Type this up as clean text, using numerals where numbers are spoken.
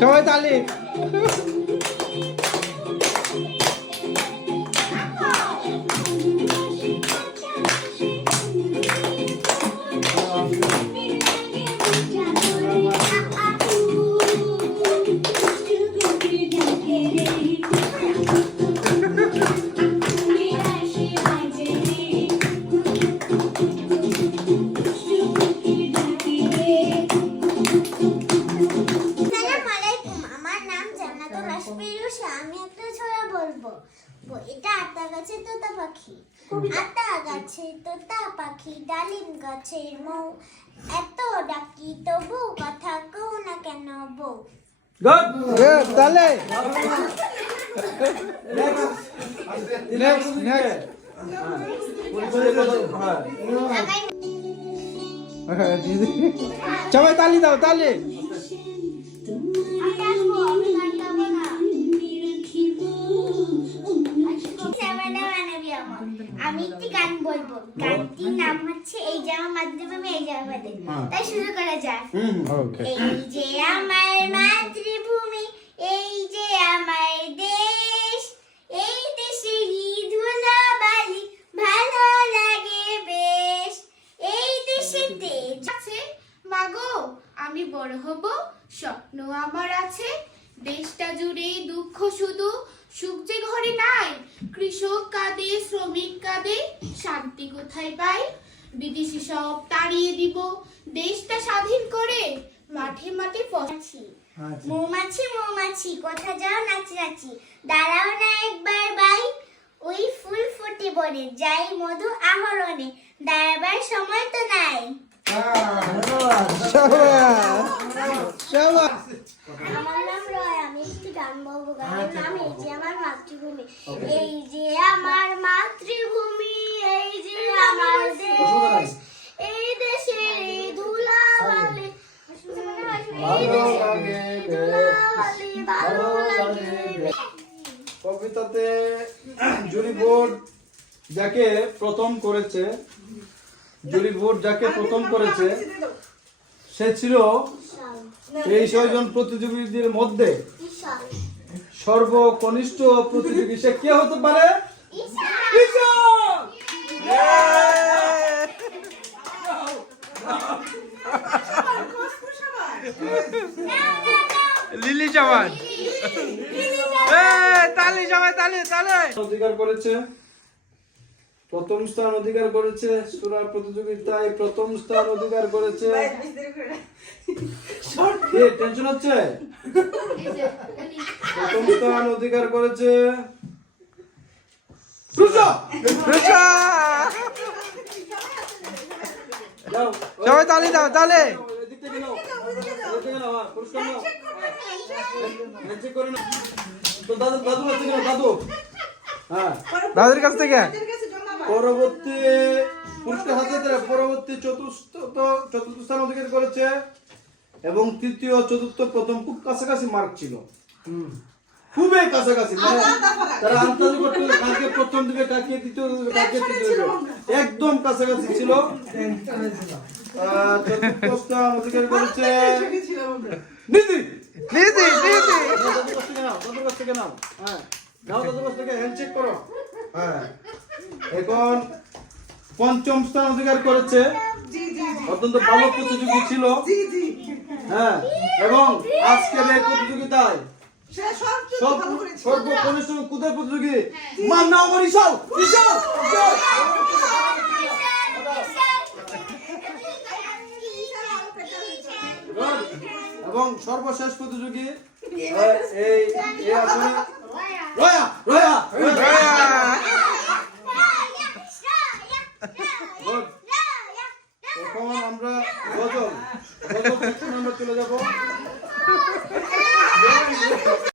সবাই তালি। এটা আতা গাছে তোতা পাখি, আতা গাছে তোতা পাখি, ডালিম গাছের মৌ, এত ডাকি তবু কথা কও না কেন বউ। গুড, তালে। Next next. সবাই তালি দাও, তালি। আমি একটি গান বলবো, গানটির নাম হচ্ছে এই যে আমার মাতৃভূমি এই যে আমার দেশ। তাই শুরু করা যাক। এই যে আমার মাতৃভূমি এই যে আমার দেশ, এই দেশেরই ধুলোবালি ভালো লাগে বেশ, এই দেশেতে আছে মাগো আমি বড় হব, স্বপ্ন আমার আছে, দেশটা জুড়ে দুঃখ শুধু, সুখ যে ঘরে নাই, কৃষক কাঁদে শ্রমিক কাঁদে, শান্তি কোথায় পাই, বিদেশি সব তাড়িয়ে দিব, দেশটা স্বাধীন করে মাঠে মাঠে মৌমাছি মৌমাছি মৌমাছি কোথা যাও নাচি নাচি, দাঁড়াও না একবার বাই, ওই ফুল ফুটে বনে যাই মধু আহরণে, দাঁড়াবার সময় তো নাই। আমার নাম রয়, আমি একটি গান বলবো, গানের নাম এই যে আমার মাতৃভূমি। এই যে আমার মাতৃভূমি এই যে আমার দেশ, এই দেশের এই ধুলাবালি ভালো লাগে। কবিতাতে জুরি বোর্ড যাকে প্রথম করেছে, সে ছিল এই 6 জন প্রতিযোগীদের মধ্যে সর্বকনিষ্ঠ প্রতিযোগী। সে কে হতে পারে? লিলি জামান তালি, সবাই তালি তালি। অধিকার করেছে, প্রথম স্থান অধিকার করেছে, সূরা প্রতিযোগিতায় প্রথম স্থান অধিকার করেছে। টেনশন হচ্ছে? প্রথম স্থান অধিকার করেছে সবাই তালি দাও, তালে। দাদুর কাছ থেকে পরবর্তী পুরস্কার হাতে পরবর্তী চতুর্থ স্থান অধিকার করেছে এবং তৃতীয় চতুর্থ প্রথম খুব কাছাকাছি মার্ক ছিল, খুবই কাছাকাছি। মানে তারা আন্দাজ করতে কাকে প্রথম দিবে, কাকে দ্বিতীয় দিবে, কাকে তৃতীয় দিবে, একদম কাছাকাছি ছিল। চতুর্থ স্থান অধিকার করেছে নিধি। দাদুর কাছ থেকে নাও, হ্যাঁ নাও, দাদুর কাছ থেকে হ্যান্ডশেক করো। হ্যাঁ, এখন পঞ্চম স্থান অধিকার করেছে, অত্যন্ত ভালো প্রতিযোগী ছিল। হ্যাঁ, এবং আজকের এই প্রতিযোগিতায় সর্বকনিষ্ঠ কুদের প্রতিযোগী মান্না আমার ইশাল। এবং সর্বশেষ প্রতিযোগী এই আসলে রয়া। এখন আমরা গজল সেকশনে আমরা চলে যাব।